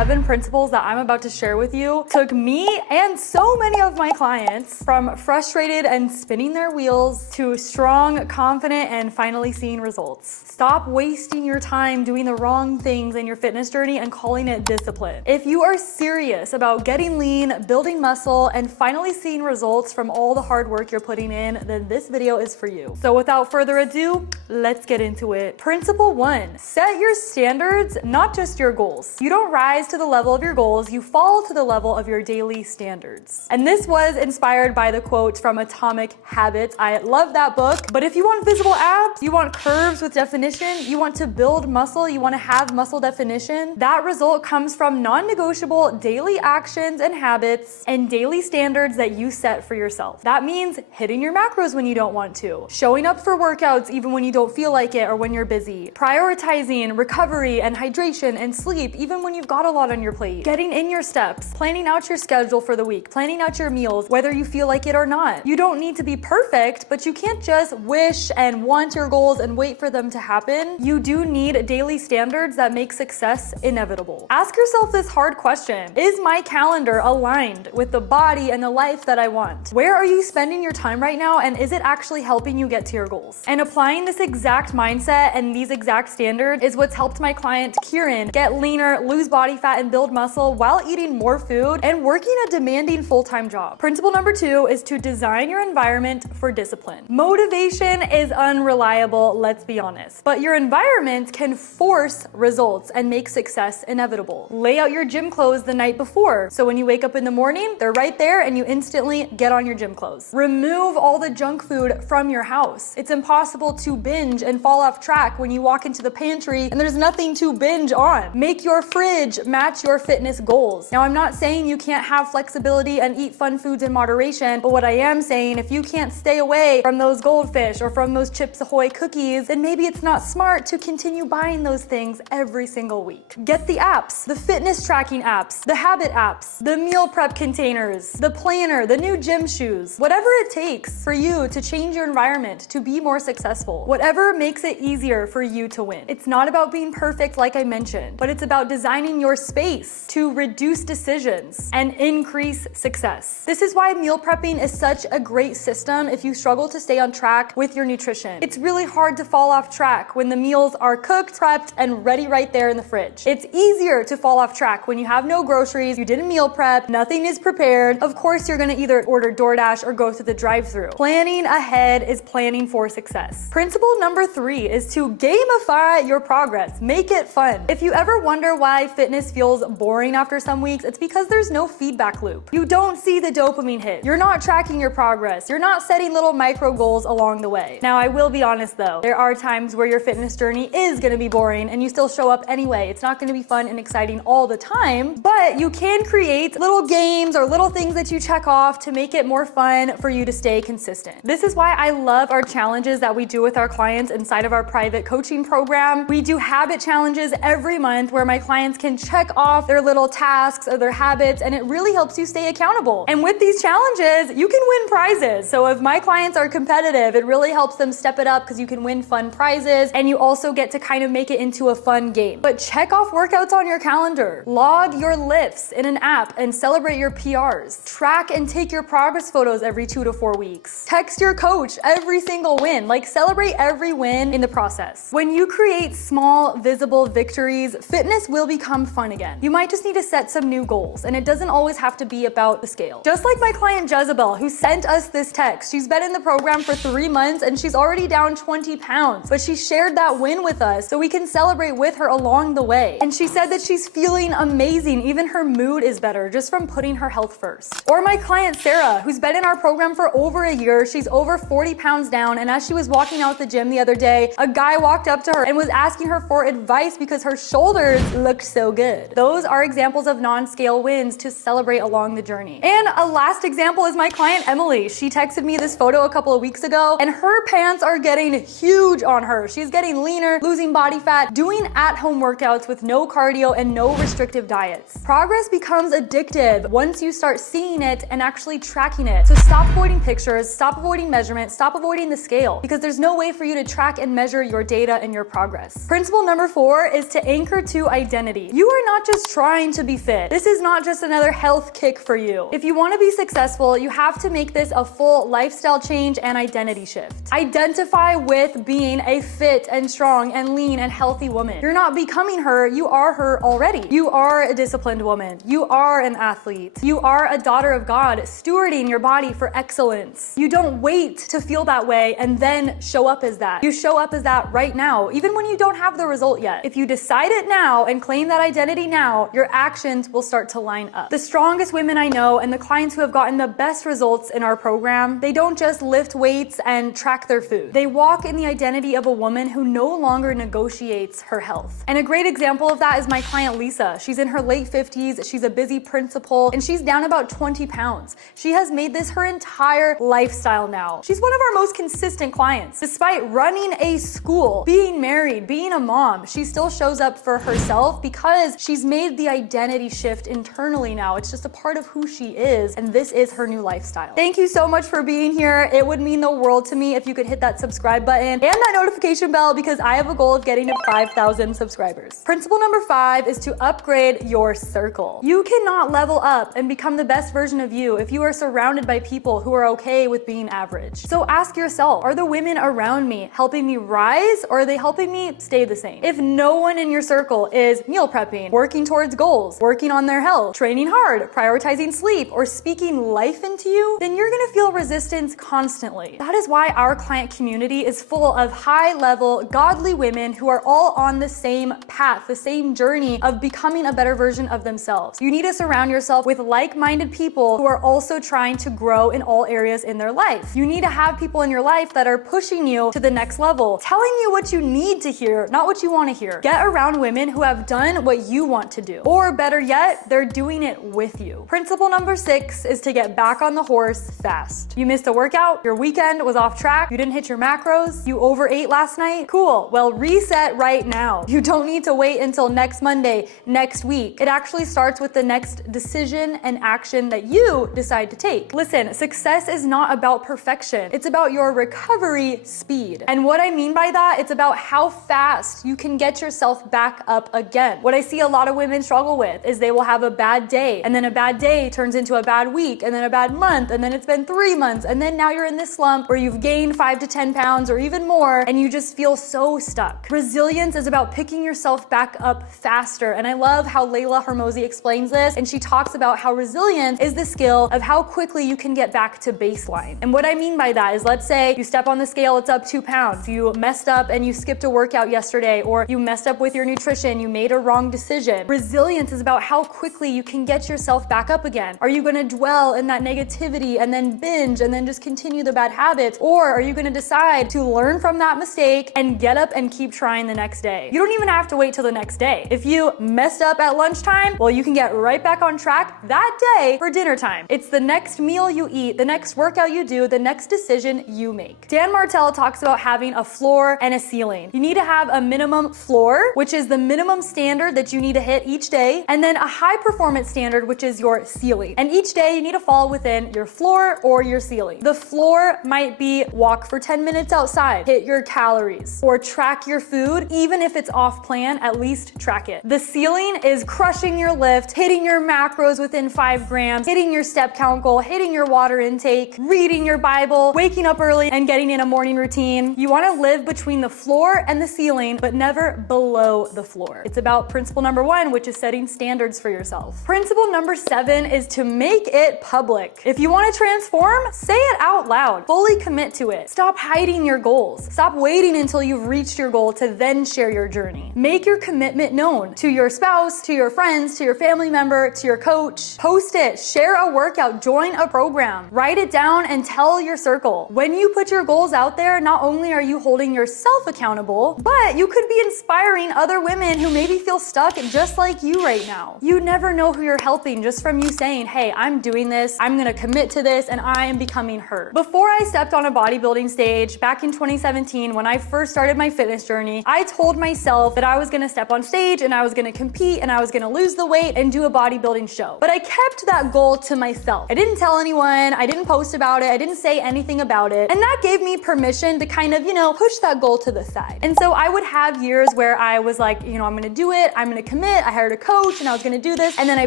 7 principles that I'm about to share with you took me and so many of my clients from frustrated and spinning their wheels to strong, confident, and finally seeing results. Stop wasting your time doing the wrong things in your fitness journey and calling it discipline. If you are serious about getting lean, building muscle, and finally seeing results from all the hard work you're putting in, then this video is for you. So without further ado, let's get into it. Principle 1, set your standards, not just your goals. You don't rise to the level of your goals, you fall to the level of your daily standards. And this was inspired by the quote from Atomic Habits. I love that book. But if you want visible abs, you want curves with definition, you want to build muscle, you want to have muscle definition, that result comes from non-negotiable daily actions and habits and daily standards that you set for yourself. That means hitting your macros when you don't want to, showing up for workouts even when you don't feel like it or when you're busy, prioritizing recovery and hydration and sleep even when you've got a lot on your plate, getting in your steps, planning out your schedule for the week, planning out your meals, whether you feel like it or not. You don't need to be perfect, but you can't just wish and want your goals and wait for them to happen. You do need daily standards that make success inevitable. Ask yourself this hard question. Is my calendar aligned with the body and the life that I want? Where are you spending your time right now, and is it actually helping you get to your goals? And applying this exact mindset and these exact standards is what's helped my client Kieran get leaner, lose body fat, and build muscle while eating more food and working a demanding full-time job. Principle number 2 is to design your environment for discipline. Motivation is unreliable, let's be honest, but your environment can force results and make success inevitable. Lay out your gym clothes the night before, so when you wake up in the morning, they're right there and you instantly get on your gym clothes. Remove all the junk food from your house. It's impossible to binge and fall off track when you walk into the pantry and there's nothing to binge on. Make your fridge match your fitness goals. Now, I'm not saying you can't have flexibility and eat fun foods in moderation, but what I am saying, if you can't stay away from those goldfish or from those Chips Ahoy cookies, then maybe it's not smart to continue buying those things every single week. Get the apps, the fitness tracking apps, the habit apps, the meal prep containers, the planner, the new gym shoes, whatever it takes for you to change your environment to be more successful, whatever makes it easier for you to win. It's not about being perfect like I mentioned, but it's about designing your space to reduce decisions and increase success. This is why meal prepping is such a great system if you struggle to stay on track with your nutrition. It's really hard to fall off track when the meals are cooked, prepped, and ready right there in the fridge. It's easier to fall off track when you have no groceries, you didn't meal prep, nothing is prepared. Of course, you're gonna either order DoorDash or go through the drive-thru. Planning ahead is planning for success. Principle number 3 is to gamify your progress. Make it fun. If you ever wonder why fitness feels boring after some weeks, it's because there's no feedback loop. You don't see the dopamine hit. You're not tracking your progress. You're not setting little micro goals along the way. Now, I will be honest though, there are times where your fitness journey is gonna be boring and you still show up anyway. It's not gonna be fun and exciting all the time, but you can create little games or little things that you check off to make it more fun for you to stay consistent. This is why I love our challenges that we do with our clients inside of our private coaching program. We do habit challenges every month where my clients can check off their little tasks or their habits, and it really helps you stay accountable. And with these challenges, you can win prizes. So if my clients are competitive, it really helps them step it up because you can win fun prizes and you also get to kind of make it into a fun game. But check off workouts on your calendar. Log your lifts in an app and celebrate your PRs. Track and take your progress photos every 2 to 4 weeks. Text your coach every single win. Like, celebrate every win in the process. When you create small, visible victories, fitness will become fun again. You might just need to set some new goals, and it doesn't always have to be about the scale. Just like my client Jezebel, who sent us this text. She's been in the program for 3 months and she's already down 20 pounds, but she shared that win with us so we can celebrate with her along the way. And she said that she's feeling amazing. Even her mood is better just from putting her health first. Or my client Sarah, who's been in our program for over a year. She's over 40 pounds down, and as she was walking out the gym the other day, a guy walked up to her and was asking her for advice because her shoulders looked so good. Those are examples of non-scale wins to celebrate along the journey. And a last example is my client Emily. She texted me this photo a couple of weeks ago, and her pants are getting huge on her. She's getting leaner, losing body fat, doing at-home workouts with no cardio and no restrictive diets. Progress becomes addictive once you start seeing it and actually tracking it. So stop avoiding pictures, stop avoiding measurement, stop avoiding the scale, because there's no way for you to track and measure your data and your progress. Principle number 4 is to anchor to identity. You are are not just trying to be fit. This is not just another health kick for you. If you want to be successful, you have to make this a full lifestyle change and identity shift. Identify with being a fit and strong and lean and healthy woman. You're not becoming her, you are her already. You are a disciplined woman. You are an athlete. You are a daughter of God, stewarding your body for excellence. You don't wait to feel that way and then show up as that. You show up as that right now, even when you don't have the result yet. If you decide it now and claim that identity now, your actions will start to line up. The strongest women I know and the clients who have gotten the best results in our program, they don't just lift weights and track their food. They walk in the identity of a woman who no longer negotiates her health. And a great example of that is my client Lisa. She's in her late 50s, she's a busy principal, and she's down about 20 pounds. She has made this her entire lifestyle now. She's one of our most consistent clients. Despite running a school, being married, being a mom, she still shows up for herself because she's made the identity shift internally now. It's just a part of who she is, and this is her new lifestyle. Thank you so much for being here. It would mean the world to me if you could hit that subscribe button and that notification bell, because I have a goal of getting to 5,000 subscribers. Principle number 5 is to upgrade your circle. You cannot level up and become the best version of you if you are surrounded by people who are okay with being average. So ask yourself, are the women around me helping me rise, or are they helping me stay the same? If no one in your circle is meal prepping, working towards goals, working on their health, training hard, prioritizing sleep, or speaking life into you, then you're gonna feel resistance constantly. That is why our client community is full of high-level, godly women who are all on the same path, the same journey of becoming a better version of themselves. You need to surround yourself with like-minded people who are also trying to grow in all areas in their life. You need to have people in your life that are pushing you to the next level, telling you what you need to hear, not what you want to hear. Get around women who have done what you want to do, or better yet, they're doing it with you. Principle number 6 is to get back on the horse fast. You missed a workout, your weekend was off track, you didn't hit your macros, you overate last night. Cool, well, reset right now. You don't need to wait until next Monday, next week. It actually starts with the next decision and action that you decide to take. Listen, success is not about perfection. It's about your recovery speed. And what I mean by that, it's about how fast you can get yourself back up again. What I see a lot of women struggle with is they will have a bad day, and then a bad day turns into a bad week, and then a bad month, and then it's been 3 months, and then now you're in this slump where you've gained 5 to 10 pounds or even more, and you just feel so stuck. Resilience is about picking yourself back up faster. And I love how Layla Hormozi explains this, and she talks about how resilience is the skill of how quickly you can get back to baseline. And what I mean by that is, let's say you step on the scale, it's up 2 pounds. You messed up and you skipped a workout yesterday, or you messed up with your nutrition, you made a wrong decision. Resilience is about how quickly you can get yourself back up again. Are you gonna dwell in that negativity and then binge and then just continue the bad habits? Or are you gonna decide to learn from that mistake and get up and keep trying the next day? You don't even have to wait till the next day. If you messed up at lunchtime, well, you can get right back on track that day for dinner time. It's the next meal you eat, the next workout you do, the next decision you make. Dan Martell talks about having a floor and a ceiling. You need to have a minimum floor, which is the minimum standard that you need to hit each day, and then a high performance standard, which is your ceiling. And each day you need to fall within your floor or your ceiling. The floor might be walk for 10 minutes outside, hit your calories, or track your food. Even if it's off plan, at least track it. The ceiling is crushing your lift, hitting your macros within 5 grams, hitting your step count goal, hitting your water intake, reading your Bible, waking up early and getting in a morning routine. You want to live between the floor and the ceiling, but never below the floor. It's about principle number 1, which is setting standards for yourself. Principle number 7 is to make it public. If you want to transform, say it out loud. Fully commit to it. Stop hiding your goals. Stop waiting until you've reached your goal to then share your journey. Make your commitment known to your spouse, to your friends, to your family member, to your coach. Post it, share a workout, join a program, write it down and tell your circle. When you put your goals out there, not only are you holding yourself accountable, but you could be inspiring other women who maybe feel stuck just like you right now. You never know who you're helping just from you saying, hey, I'm doing this, I'm gonna commit to this, and I am becoming her. Before I stepped on a bodybuilding stage back in 2017, when I first started my fitness journey, I told myself that I was gonna step on stage and I was gonna compete and I was gonna lose the weight and do a bodybuilding show. But I kept that goal to myself. I didn't tell anyone, I didn't post about it, I didn't say anything about it. And that gave me permission to kind of, push that goal to the side. And so I would have years where I was like, I'm gonna do it, I'm gonna commit, I hired a coach, and I was gonna do this, and then I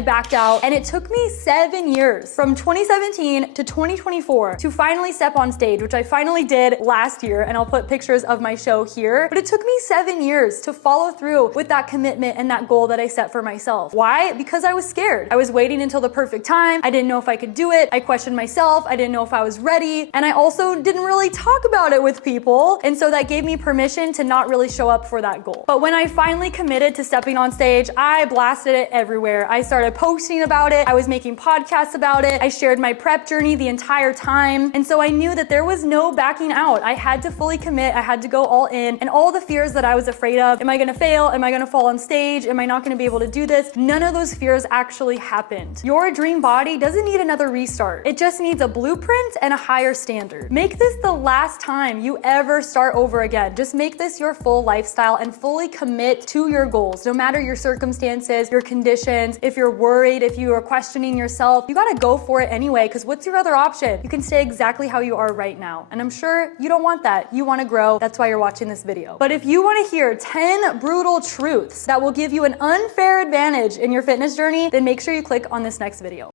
backed out. And it took me 7 years, from 2017 to 2024, to finally step on stage, which I finally did last year, and I'll put pictures of my show here. But it took me 7 years to follow through with that commitment and that goal that I set for myself. Why? Because I was scared. I was waiting until the perfect time. I didn't know if I could do it. I questioned myself. I didn't know if I was ready. And I also didn't really talk about it with people. And so that gave me permission to not really show up for that goal. But when I finally committed to stepping on stage, I blasted it everywhere. I started posting about it. I was making podcasts about it. I shared my prep journey the entire time. And so I knew that there was no backing out. I had to fully commit. I had to go all in. And all the fears that I was afraid of, am I gonna fail? Am I gonna fall on stage? Am I not gonna be able to do this? None of those fears actually happened. Your dream body doesn't need another restart. It just needs a blueprint and a higher standard. Make this the last time you ever start over again. Just make this your full lifestyle and fully commit to your goals, no matter your circumstances, your conditions. If you're worried, if you are questioning yourself, you gotta go for it anyway, because what's your other option? You can stay exactly how you are right now. And I'm sure you don't want that. You wanna grow. That's why you're watching this video. But if you wanna hear 10 brutal truths that will give you an unfair advantage in your fitness journey, then make sure you click on this next video.